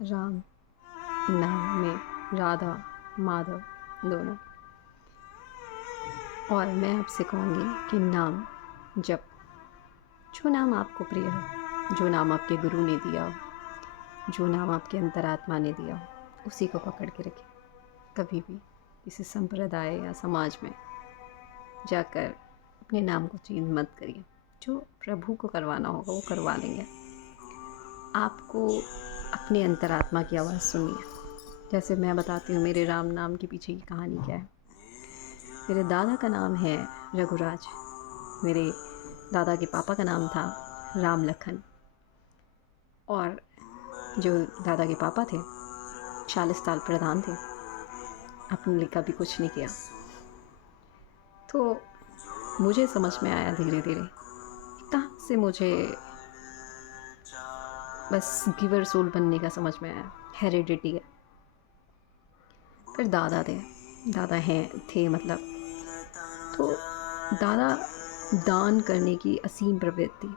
राम नाम में राधा माधव दोनों। और मैं आपसे कहूँगी कि नाम जप, जो नाम आपको प्रिय हो, जो नाम आपके गुरु ने दिया हो, जो नाम आपके अंतरात्मा ने दिया हो, उसी को पकड़ के रखें। कभी भी किसी संप्रदाय या समाज में जाकर अपने नाम को चेंज मत करिए। जो प्रभु को करवाना होगा वो करवा लेंगे। आपको अपने अंतरात्मा की आवाज़ सुनिए। जैसे मैं बताती हूँ मेरे राम नाम के पीछे की कहानी क्या है। मेरे दादा का नाम है रघुराज। मेरे दादा के पापा का नाम था राम लखन। और जो दादा के पापा थे 40 साल प्रधान थे, अपने लिए कभी कुछ नहीं किया। तो मुझे समझ में आया धीरे धीरे कहाँ से मुझे बस गिवर सोल बनने का समझ में आया। हेरिडिटी है। फिर दादा थे मतलब। तो दादा दान करने की असीम प्रवृत्ति,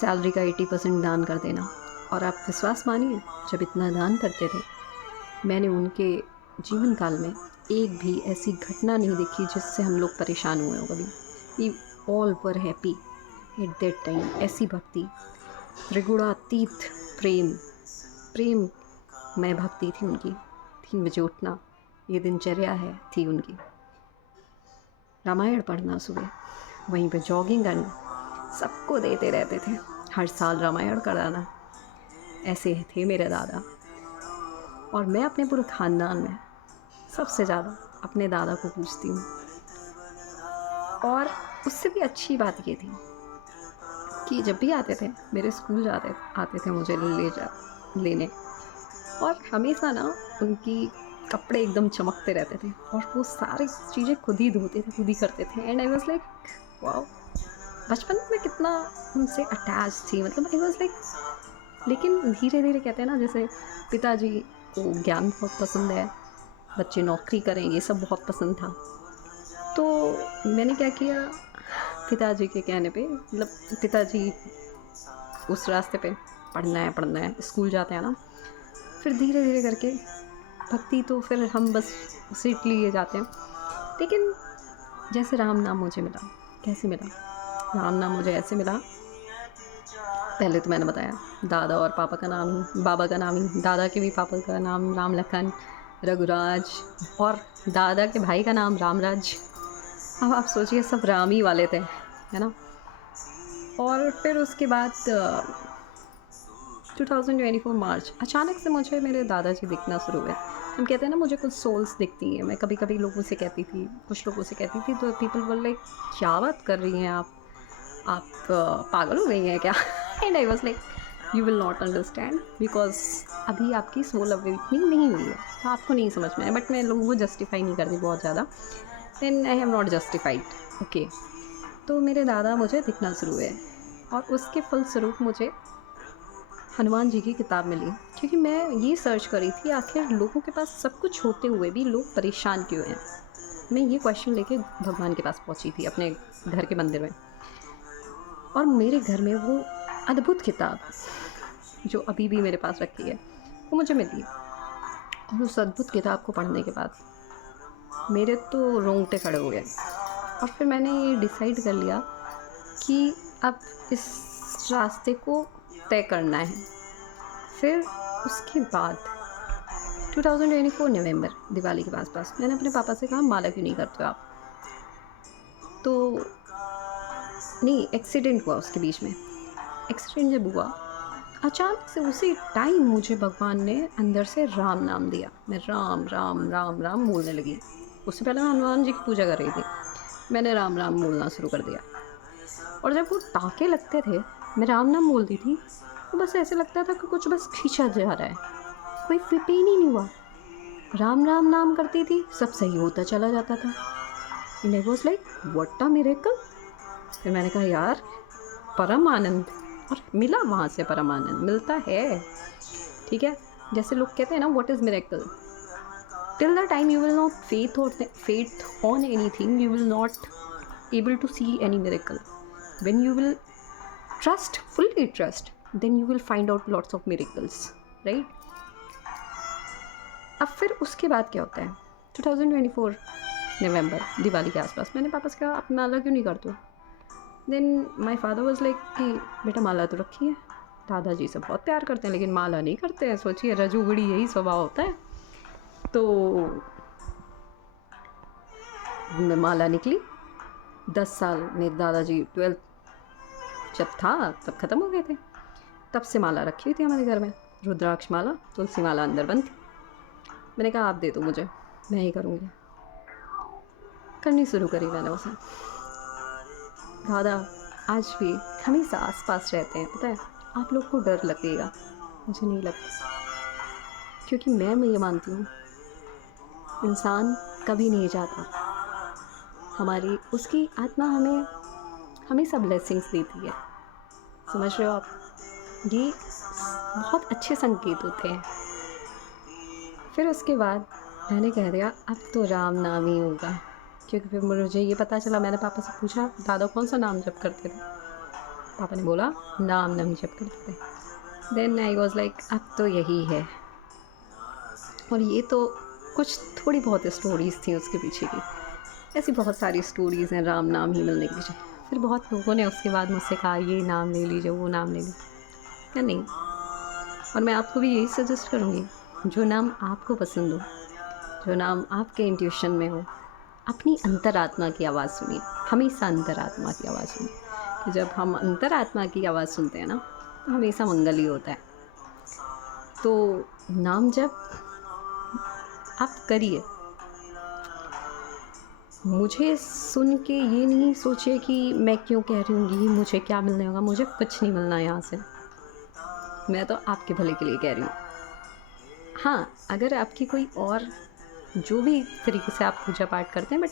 सैलरी का 80% दान कर देना। और आप विश्वास मानिए, जब इतना दान करते थे, मैंने उनके जीवन काल में एक भी ऐसी घटना नहीं देखी जिससे हम लोग परेशान हुए हो कभी। We all were happy at that time. ऐसी भक्ति, त्रिगुणातीत प्रेम में भक्ति थी उनकी। 3 बजे उठना, ये दिनचर्या थी उनकी। रामायण पढ़ना सुबह, वहीं पे जॉगिंग करना, सबको देते रहते थे। हर साल रामायण कराना। ऐसे थे मेरे दादा। और मैं अपने पूरे ख़ानदान में सबसे ज़्यादा अपने दादा को पूजती हूँ। और उससे भी अच्छी बात ये थी कि जब भी आते थे मेरे स्कूल आते थे मुझे लेने। और हमेशा ना उनकी कपड़े एकदम चमकते रहते थे और वो सारी चीज़ें खुद ही धोते थे, खुद ही करते थे। And I was like wow, बचपन में कितना उनसे अटैच थी, मतलब आई वॉज लाइक। लेकिन धीरे धीरे कहते हैं ना, जैसे पिताजी को ज्ञान बहुत पसंद है, बच्चे नौकरी करें, ये सब बहुत पसंद था। तो मैंने क्या किया, पिताजी के कहने पे, मतलब पिताजी उस रास्ते पे पढ़ना है, स्कूल जाते हैं ना, फिर धीरे धीरे करके भक्ति तो फिर हम बस सीख लिए जाते हैं। लेकिन जैसे राम नाम मुझे मिला, कैसे मिला? राम नाम मुझे ऐसे मिला, पहले तो मैंने बताया दादा और पापा का नाम ही, बाबा का नाम ही, दादा के भी पापा का नाम राम लखन, रघुराज, और दादा के भाई का नाम रामराज। अब आप सोचिए सब राम ही वाले थे, है ना। और फिर उसके बाद 2024 मार्च अचानक से मुझे मेरे दादाजी दिखना शुरू हुए। हम कहते हैं ना, मुझे कुछ सोल्स दिखती हैं। मैं कभी कभी लोगों से कहती थी, कुछ लोगों से कहती थी, तो पीपल वर लाइक क्या बात कर रही हैं आप पागल हो गई हैं क्या? And I was like you will not understand, because अभी आपकी सोल अवेकनिंग नहीं हुई है, तो आपको नहीं समझ में है। बट मैं लोगों को जस्टिफाई नहीं करती बहुत ज़्यादा। Then I have not justified, okay. तो मेरे दादा मुझे दिखना शुरू हुए और उसके फलस्वरूप मुझे हनुमान जी की किताब मिली। क्योंकि मैं ये सर्च करी थी आखिर लोगों के पास सब कुछ होते हुए भी लोग परेशान क्यों हैं। मैं ये क्वेश्चन लेके भगवान के पास पहुंची थी अपने घर के मंदिर में। और मेरे घर में वो अद्भुत किताब जो अभी भी मेरे पास रखी है वो मुझे मिली। और उस अद्भुत किताब को पढ़ने के बाद मेरे तो रोंगटे खड़े हो गए। और फिर मैंने ये डिसाइड कर लिया कि अब इस रास्ते को तय करना है। फिर उसके बाद 2024 नवंबर, दिवाली के पास मैंने अपने पापा से कहा माला क्यों नहीं करते हो आप? तो नहीं, एक्सीडेंट हुआ उसके बीच में। एक्सीडेंट जब हुआ, अचानक से उसी टाइम मुझे भगवान ने अंदर से राम नाम दिया। मैं राम राम राम राम बोलने लगी। उससे पहले मैं हनुमान जी की पूजा कर रही थी, मैंने राम राम बोलना शुरू कर दिया। और जब वो टाँके लगते थे, मैं राम नाम बोलती थी, तो बस ऐसे लगता था कि कुछ बस खींचा जा रहा है, कोई पेन ही नहीं हुआ। राम राम नाम करती थी, सब सही होता चला जाता था। And I was like what a miracle. फिर मैंने कहा यार, परम आनंद। और मिला, वहाँ से परम आनंद मिलता है, ठीक है। जैसे लोग कहते हैं ना, what is miracle? Till the time you will not faith on anything, you will not able to see any miracle. When you will fully trust, then you will find out lots of miracles. Right. अब फिर उसके बाद क्या होता है, 2024 नवंबर, दिवाली के आसपास, मैंने पापा से कहा आप माला क्यों नहीं करते हो। Then my father was like कि बेटा माला तो रखी है, दादाजी से बहुत प्यार करते हैं लेकिन माला नहीं करते हैं, सोचिए रजूगड़ी यही स्वभाव होता है। तो मैं माला निकली, 10 साल मेरे दादाजी 12th जब था तब ख़त्म हो गए थे, तब से माला रखी हुई थी हमारे घर में, रुद्राक्ष माला, तुलसी माला अंदर बंद थी। मैंने कहा आप दे दो मुझे, मैं ही करूँगी। करनी शुरू करी मैंने उसे। दादा आज भी हमेशा आस पास रहते हैं, पता है आप लोग को डर लगेगा, मुझे नहीं लगता, क्योंकि मैं ये मानती हूँ इंसान कभी नहीं जाता, हमारी उसकी आत्मा हमें हमेशा ब्लेसिंग्स देती है, समझ रहे हो आप। ये बहुत अच्छे संकेत होते हैं। फिर उसके बाद मैंने कह दिया अब तो राम नाम ही होगा, क्योंकि फिर मुझे ये पता चला, मैंने पापा से पूछा दादा कौन सा नाम जप करते थे, पापा ने बोला नाम जप करते थे। देन आई वाज लाइक अब तो यही है। और ये तो कुछ थोड़ी बहुत स्टोरीज़ थी उसके पीछे की, ऐसी बहुत सारी स्टोरीज़ हैं राम नाम ही मिलने के पीछे। फिर बहुत लोगों ने उसके बाद मुझसे कहा ये नाम ले लीजिए, वो नाम ले लीजिए, या नहीं। और मैं आपको भी यही सजेस्ट करूँगी, जो नाम आपको पसंद हो, जो नाम आपके इंट्यूशन में हो, अपनी अंतरात्मा की आवाज़ सुनिए, हमेशा अंतरात्मा की आवाज़ सुनिए, कि जब हम अंतरात्मा की आवाज़ सुनते हैं ना तो हमेशा मंगल ही होता है। तो नाम जब आप करिए, मुझे सुन के ये नहीं सोचिए कि मैं क्यों कह रही हूँ, ये मुझे क्या मिलने होगा, मुझे कुछ नहीं मिलना यहाँ से, मैं तो आपके भले के लिए कह रही हूँ। हाँ, अगर आपकी कोई और जो भी तरीके से आप पूजा पाठ करते हैं, बट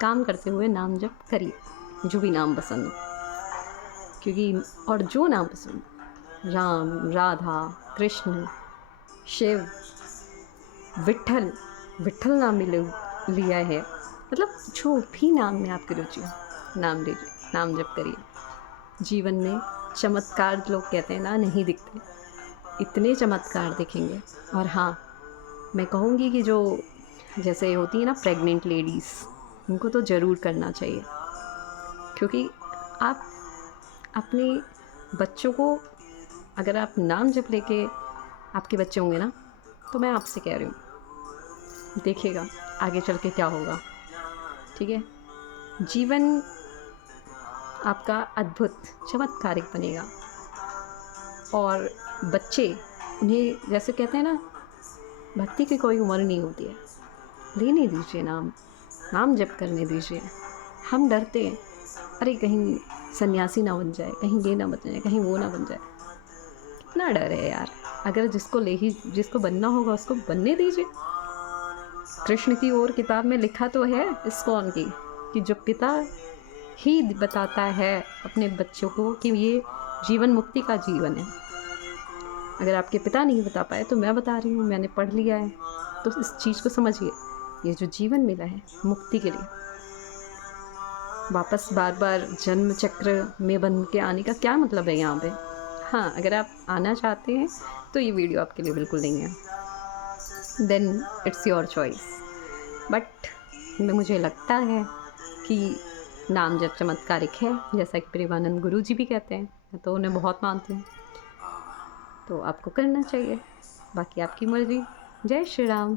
काम करते हुए नाम जप करिए, जो भी नाम पसंद हो, क्योंकि और जो नाम पसंद, राम, राधा, कृष्ण, शिव, विट्ठल, विट्ठल नाम भी लिया है, मतलब जो भी नाम में आपकी रुचि हो नाम लीजिए, नाम जप करिए। जीवन में चमत्कार लोग कहते हैं ना नहीं दिखते, इतने चमत्कार दिखेंगे। और हाँ, मैं कहूँगी कि जो जैसे होती है ना प्रेग्नेंट लेडीज़, उनको तो ज़रूर करना चाहिए, क्योंकि आप अपने बच्चों को, अगर आप नाम जप लेके आपके बच्चे होंगे ना, तो मैं आपसे कह रही हूँ देखिएगा आगे चल के क्या होगा, ठीक है। जीवन आपका अद्भुत चमत्कारिक बनेगा। और बच्चे, उन्हें जैसे कहते हैं ना भक्ति की कोई उम्र नहीं होती है, लेने दीजिए नाम जप करने दीजिए। हम डरते हैं, अरे कहीं सन्यासी ना बन जाए, कहीं ये ना बन जाए, कहीं वो ना बन जाए, कितना डर है यार। अगर जिसको बनना होगा उसको बनने दीजिए। कृष्ण की और किताब में लिखा तो है इस्कॉन की, कि जो पिता ही बताता है अपने बच्चों को कि ये जीवन मुक्ति का जीवन है। अगर आपके पिता नहीं बता पाए तो मैं बता रही हूँ, मैंने पढ़ लिया है, तो इस चीज़ को समझिए, ये जो जीवन मिला है मुक्ति के लिए, वापस बार बार जन्म चक्र में बन के आने का क्या मतलब है यहाँ पे। हाँ, अगर आप आना चाहते हैं तो ये वीडियो आपके लिए बिल्कुल नहीं है, then it's your choice. But मुझे लगता है कि नाम जब चमत्कारिक है, जैसा कि प्रेमानंद गुरु जी भी कहते हैं, मैं तो उन्हें बहुत मानती हूँ, तो आपको करना चाहिए, बाकी आपकी मर्ज़ी। जय श्री राम।